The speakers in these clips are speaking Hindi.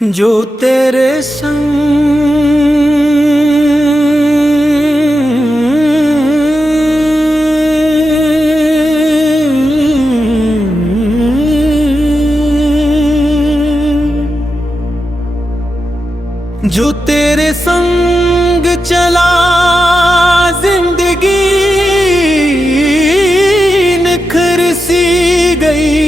जो तेरे जो तेरे संग चला जिंदगी निखर सी गई।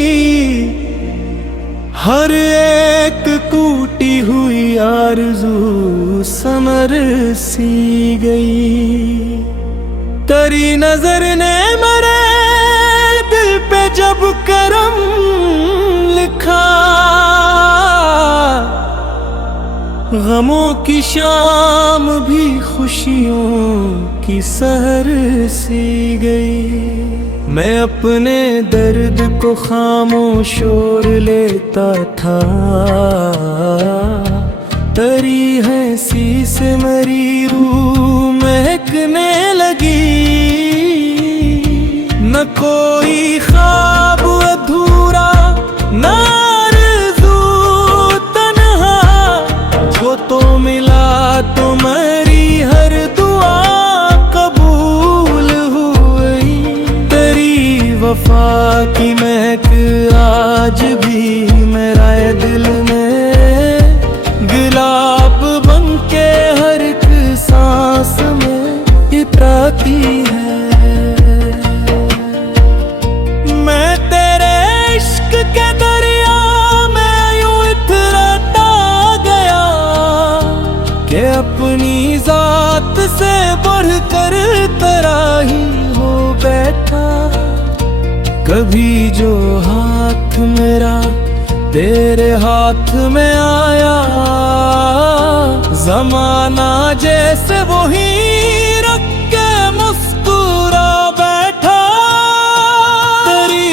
हर एक टूटी हुई आरज़ू समर सी गई। तेरी नजर ने मेरे दिल पे जब करम लिखा, गमों की शाम भी खुशियों की सहर सी गई। मैं अपने दर्द को खामोश और लेता था, तेरी हंसी से मेरी रूह महकने लगी। न कोई ख्वाब अधूरा, न आरज़ू तन्हा, जो तो मिला तो मेरी हर दुआ कबूल हुई। तेरी वफा की महक आज भी मेरा दिल में गुलाब बनके हर एक सांस में इतराती है। मैं तेरे इश्क के दरिया में यूं इतराता गया कि अपनी जात से बढ़कर तेरा ही हो बैठा। कभी जो हाथ मेरा तेरे हाथ में आया, ज़माना जैसे वही रख के मुस्कुरा बैठा। तेरी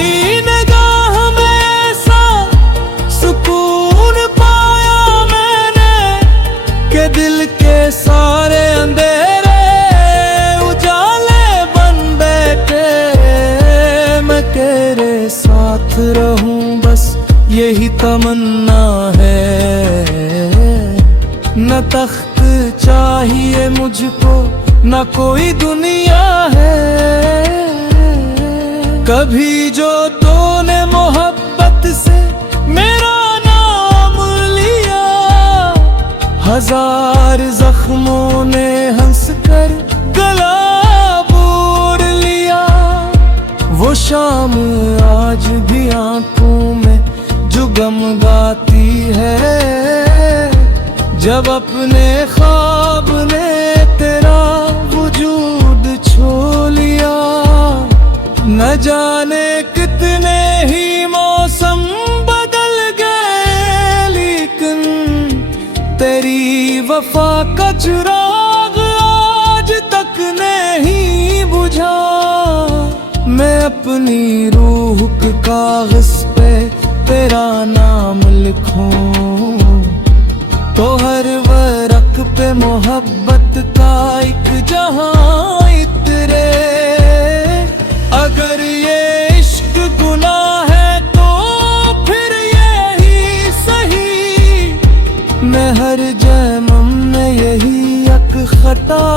निगाह में ऐसा सुकून पाया मैंने कि दिल के सारे अंधेरे उजाले बन बैठे। मैं तेरे साथ रहूं बस यही तमन्ना है। न तख्त चाहिए मुझको, न कोई दुनिया है। कभी जो तूने मोहब्बत से मेरा नाम लिया, हजार जख्मों ने हंसकर गला बोर लिया। वो शाम आज भी आंखों में जो गम गाती है, जब अपने ख्वाब ने तेरा वजूद छो लिया। न जाने कितने ही मौसम बदल गए, लेकिन तेरी वफा का चिराग आज तक नहीं बुझा। मैं अपनी रूह के कागज पे तेरा नाम लिखूं तो हर वर्क पे मोहब्बत का एक जहां इतरे। अगर ये इश्क गुनाह है तो फिर यही सही, मैं हर जन्म में यही एक खता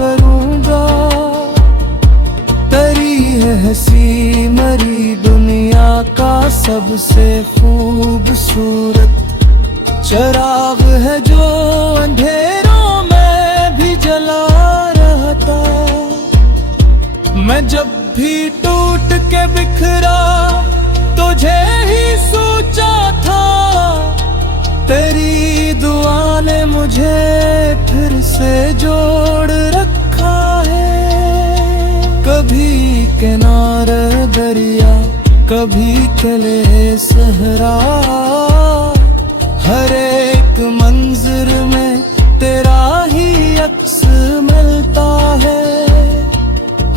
करूंगा। तेरी हंसी मरी दुनिया का सबसे खूबसूरत चराग है, जो अंधेरों में भी जला रहता। मैं जब भी टूट के बिखरा तुझे ही सोचा था। तेरी दुआ ने मुझे फिर से जोड़ रखा है। कभी किनारे दरिया, कभी चले सहरा, हर एक मंजर में तेरा ही अक्स मिलता है।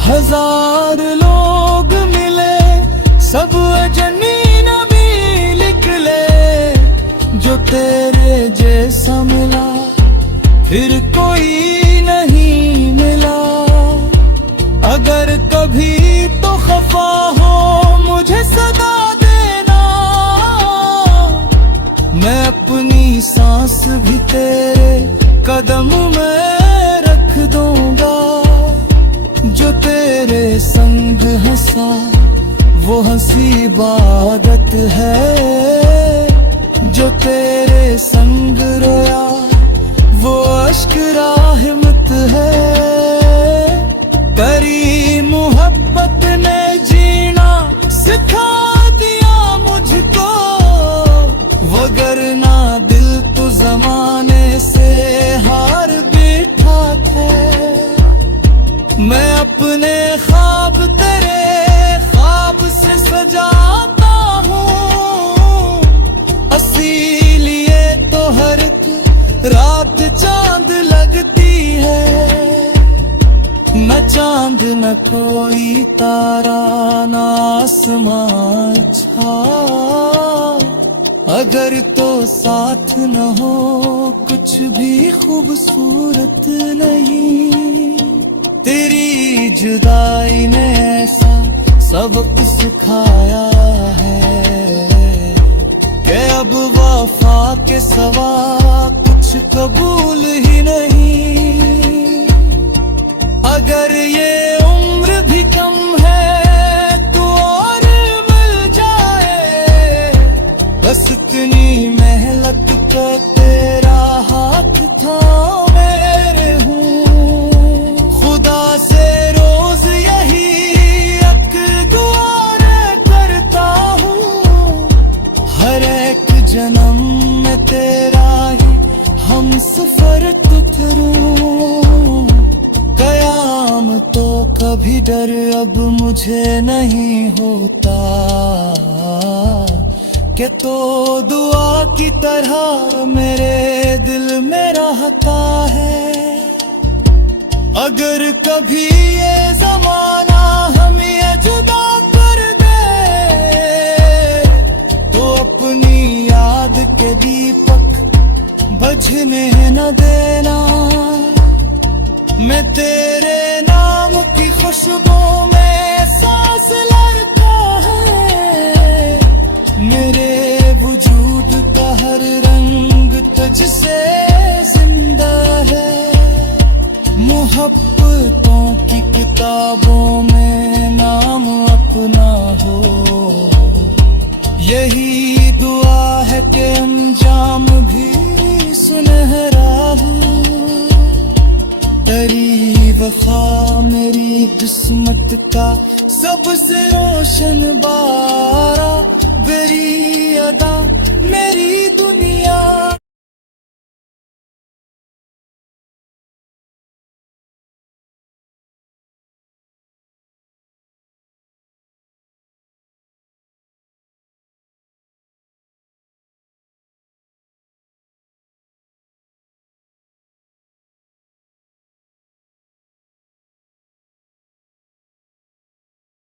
हजार लोग मिले, सब अजनी नबी निकले, जो तेरे जैसा मिला फिर कोई नहीं मिला। अगर कभी तो खफा हो मुझे सदा देना, मैं अपनी सांस भी तेरे कदम में रख दूंगा। जो तेरे संग हंसा वो हंसी इबादत है। जो तेरे संग रोया वो अश्क रहमत है। करी मोहब्बत ने जीना सिखा दिया मुझको, वगरना दिल तो जमाने से हार बैठा था। मैं अपने ख्वाब तेरे ख्वाब से सजाता हूँ। इसीलिए तो हर एक रात चांद लगती है। न चांद न कोई तारा न आसमां अच्छा, अगर तो साथ न हो कुछ भी खूबसूरत नहीं। तेरी जुदाई ने ऐसा सबक सिखाया है कि अब वफा के सवा कुछ कबूल ही नहीं। अगर ये उम्र भी कम है तो और मिल जाए, बस इतनी मेहनत का तेरा हाथ थामे रहूं। खुदा से रोज यही एक दुआ करता हूँ, हर एक जन्म में तेरा ही हम सफर तुथरूं। कयाम तो कभी डर अब मुझे नहीं होता कि तो दुआ की तरह मेरे दिल में रहता है। अगर कभी ये जमाना हम ये जुदा कर दे तो अपनी याद के दीपक बुझने न देना। मैं तेरे नाम की खुशबू में सांस लड़ता है। मेरे वजूद का हर रंग तुझसे जिंदा है। मोहब्बतों की किताबों में नाम अपना हो, यही दुआ है कि अंजाम भी सुनहरा हो। तेरी वफा मेरी किस्मत का सबसे रोशन बारा, मेरी अदा मेरी